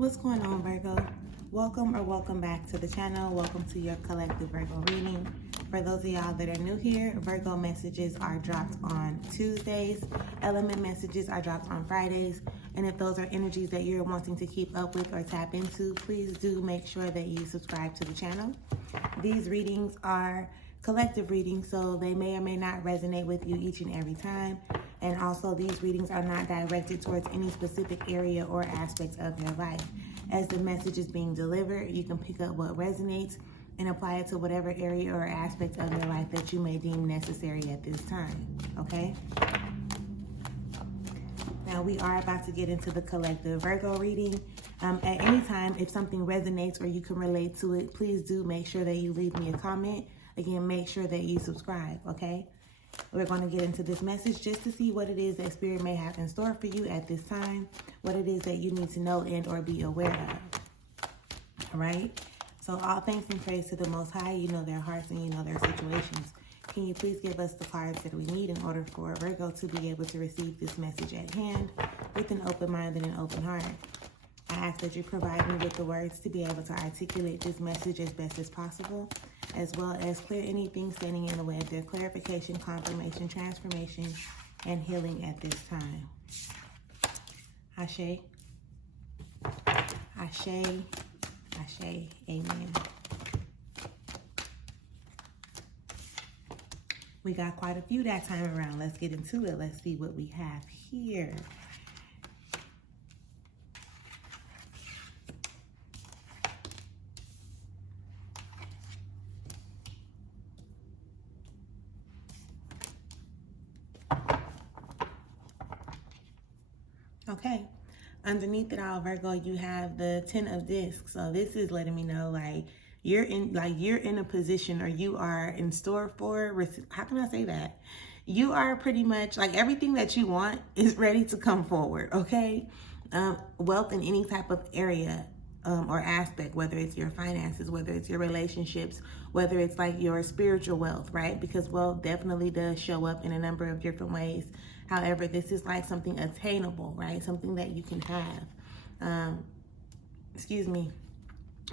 What's going on, Virgo? Welcome or welcome back to the channel. Welcome to your collective Virgo reading. For those of y'all that are new here, Virgo messages are dropped on Tuesdays. Element messages are dropped on Fridays. And if those are energies that you're wanting to keep up with or tap into, please do make sure that you subscribe to the channel. These readings are collective readings, so they may or may not resonate with you each and every time. And also, these readings are not directed towards any specific area or aspect of your life. As the message is being delivered, you can pick up what resonates and apply it to whatever area or aspect of your life that you may deem necessary at this time, okay? Now, we are about to get into the collective Virgo reading. At any time, if something resonates or you can relate to it, please do make sure that you leave me a comment. Again, make sure that you subscribe, okay? We're going to get into this message just to see what it is that Spirit may have in store for you at this time, what it is that you need to know and or be aware of, all right? So all thanks and praise to the Most High. You know their hearts and you know their situations. Can you please give us the cards that we need in order for Virgo to be able to receive this message at hand with an open mind and an open heart? I ask that you provide me with the words to be able to articulate this message as best as possible, as well as clear anything standing in the way of their clarification, confirmation, transformation, and healing at this time. Ashe, Ashe, Ashe, Amen. We got quite a few that time around. Let's get into it. Let's see what we have here. Okay, underneath it all, Virgo, you have the 10 of discs. So this is letting me know you're in a position, or you are in store for, how can I say that? You are pretty much everything that you want is ready to come forward, okay? Wealth in any type of area or aspect, whether it's your finances, whether it's your relationships, whether it's your spiritual wealth, right? Because wealth definitely does show up in a number of different ways. However, this is something attainable, right? Something that you can have.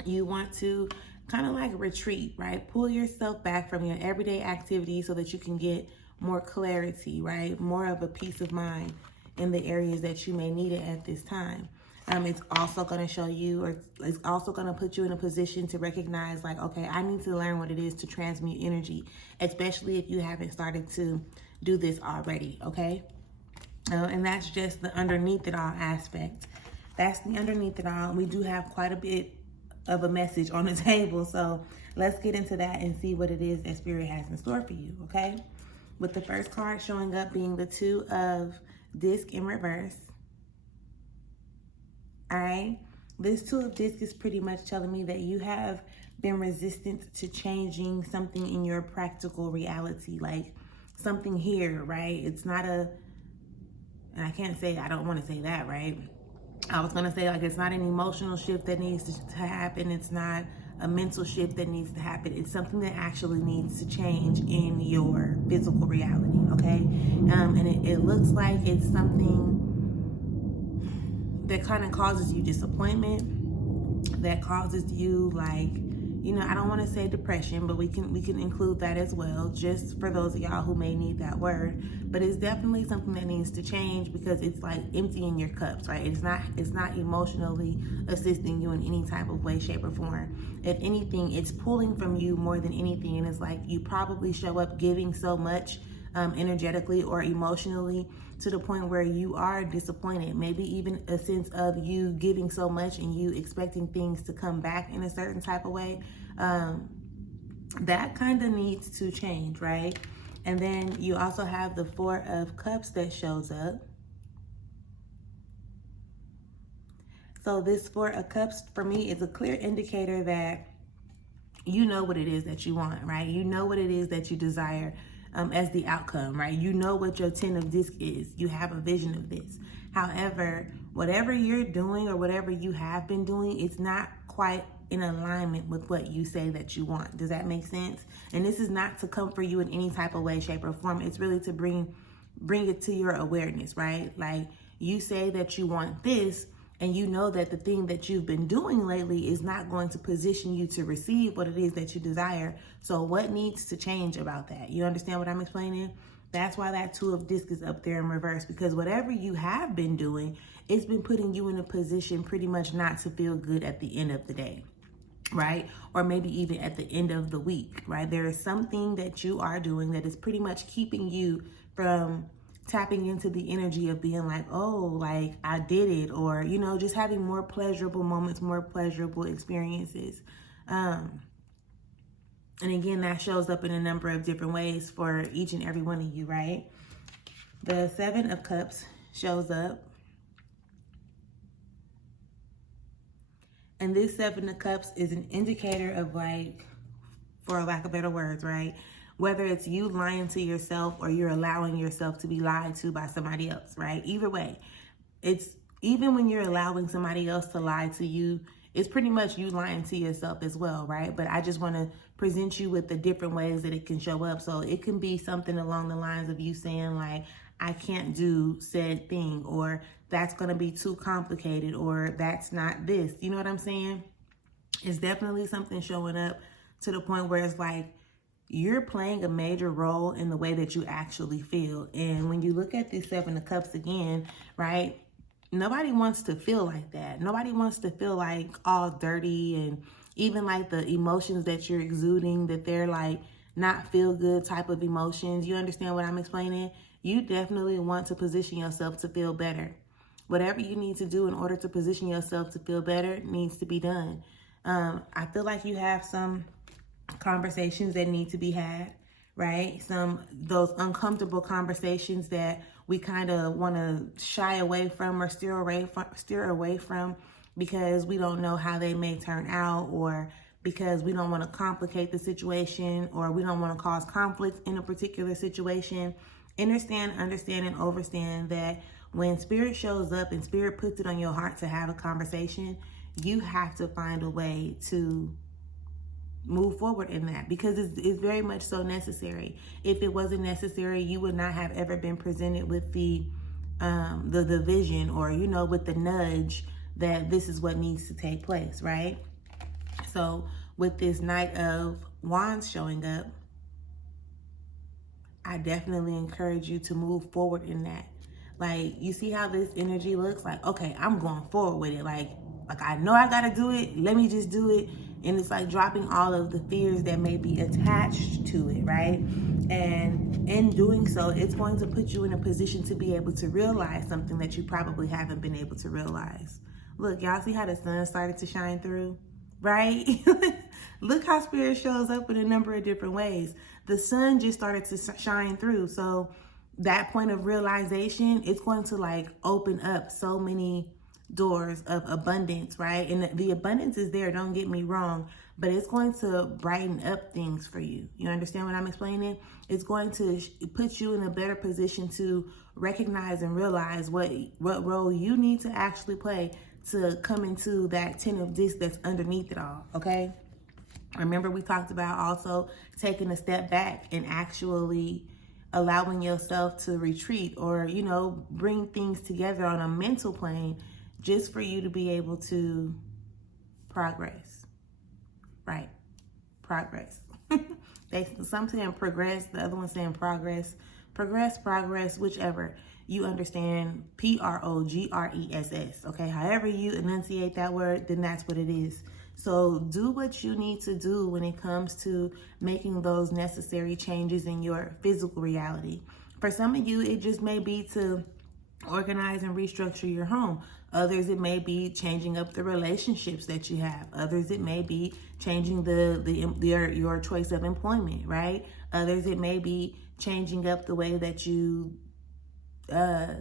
You want to kind of retreat, right? Pull yourself back from your everyday activities so that you can get more clarity, right? More of a peace of mind in the areas that you may need it at this time. It's also going to show you, or it's also going to put you in a position to recognize okay, I need to learn what it is to transmute energy, especially if you haven't started to do this already, okay? And that's just the underneath it all aspect. That's the underneath it all. We do have quite a bit of a message on the table, so let's get into that and see what it is that Spirit has in store for you, okay? With the first card showing up being the 2 of disc in reverse. All right, this 2 of disc is pretty much telling me that you have been resistant to changing something in your practical reality, something here, right? It's not and I can't say, I don't want to say that, right? I was going to say it's not an emotional shift that needs to happen. It's not a mental shift that needs to happen. It's something that actually needs to change in your physical reality, okay? And it looks like it's something that kind of causes you disappointment, that causes you I don't want to say depression, but we can include that as well, just for those of y'all who may need that word. But it's definitely something that needs to change, because it's emptying your cups, right? It's not emotionally assisting you in any type of way, shape, or form. If anything, it's pulling from you more than anything. And it's you probably show up giving so much energetically or emotionally to the point where you are disappointed. Maybe even a sense of you giving so much and you expecting things to come back in a certain type of way. That kind of needs to change, right? And then you also have the 4 of Cups that shows up. So this 4 of Cups for me is a clear indicator that you know what it is that you want, right? You know what it is that you desire as the outcome, right? You know what your 10 of disc is. You have a vision of this. However, whatever you're doing or whatever you have been doing, it's not quite in alignment with what you say that you want. Does that make sense? And this is not to comfort you in any type of way, shape, or form. It's really to bring it to your awareness, right? You say that you want this, and you know that the thing that you've been doing lately is not going to position you to receive what it is that you desire. So what needs to change about that? You understand what I'm explaining? That's why that Two of Discs is up there in reverse, because whatever you have been doing, it's been putting you in a position pretty much not to feel good at the end of the day, right? Or maybe even at the end of the week, right? There is something that you are doing that is pretty much keeping you from tapping into the energy of being like, oh, like I did it, or, you know, just having more pleasurable moments, more pleasurable experiences. And again, that shows up in a number of different ways for each and every one of you, right? The Seven of Cups shows up. And this Seven of Cups is an indicator of, like, for lack of better words, right? Whether it's you lying to yourself or you're allowing yourself to be lied to by somebody else, right? Either way, it's even when you're allowing somebody else to lie to you, it's pretty much you lying to yourself as well, right? But I just want to present you with the different ways that it can show up. So it can be something along the lines of you saying like, I can't do said thing, or that's going to be too complicated, or that's not this. You know what I'm saying? It's definitely something showing up to the point where it's like, you're playing a major role in the way that you actually feel. And when you look at this Seven of Cups again, right? Nobody wants to feel like that. Nobody wants to feel like all dirty, and even like the emotions that you're exuding, that they're like not feel good type of emotions. You understand what I'm explaining? You definitely want to position yourself to feel better. Whatever you need to do in order to position yourself to feel better needs to be done. I feel like you have some conversations that need to be had, right? Those uncomfortable conversations that we kind of want to shy away from or steer away from because we don't know how they may turn out, or because we don't want to complicate the situation, or we don't want to cause conflict in a particular situation. Understand, and overstand that when Spirit shows up and Spirit puts it on your heart to have a conversation, you have to find a way to move forward in that, because it's very much so necessary. If it wasn't necessary, you would not have ever been presented with the vision, or, you know, with the nudge that this is what needs to take place, right? So with this Knight of Wands showing up, I definitely encourage you to move forward in that. Like, you see how this energy looks? Like, okay, I'm going forward with it. Like I know I gotta do it. Let me just do it. And it's like dropping all of the fears that may be attached to it, right? And in doing so, it's going to put you in a position to be able to realize something that you probably haven't been able to realize. Look, y'all see how the sun started to shine through, right? Look how Spirit shows up in a number of different ways. The sun just started to shine through. So that point of realization, it's going to like open up so many doors of abundance, right? And the abundance is there, don't get me wrong, but it's going to brighten up things for you. You understand what I'm explaining? It's going to put you in a better position to recognize and realize what role you need to actually play to come into that 10 of Discs that's underneath it all, okay? Remember, we talked about also taking a step back and actually allowing yourself to retreat, or, you know, bring things together on a mental plane just for you to be able to progress, right? Progress. Some saying progress, the other one saying progress. Progress, whichever. You understand, progress, okay? However you enunciate that word, then that's what it is. So do what you need to do when it comes to making those necessary changes in your physical reality. For some of you, it just may be to organize and restructure your home. Others, it may be changing up the relationships that you have. Others, it may be changing your choice of employment, right? Others, it may be changing up the way that you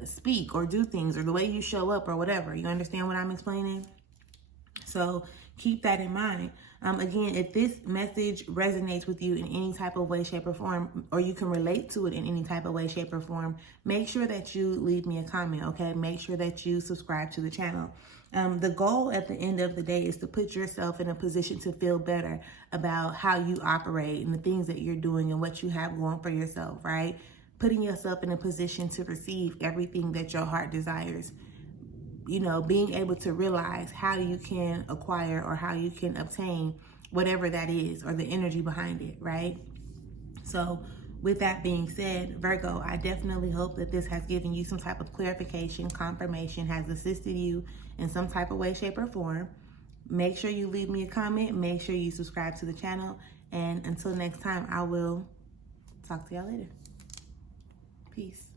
speak or do things, or the way you show up, or whatever. You understand what I'm explaining? So keep that in mind. Again, if this message resonates with you in any type of way, shape, or form, or you can relate to it in any type of way, shape, or form, make sure that you leave me a comment, okay? Make sure that you subscribe to the channel. The goal at the end of the day is to put yourself in a position to feel better about how you operate and the things that you're doing and what you have going for yourself, right? Putting yourself in a position to receive everything that your heart desires. you know, being able to realize how you can acquire or how you can obtain whatever that is, or the energy behind it, right? So with that being said, Virgo, I definitely hope that this has given you some type of clarification, confirmation, has assisted you in some type of way, shape, or form. Make sure you leave me a comment. Make sure you subscribe to the channel. And until next time, I will talk to y'all later. Peace.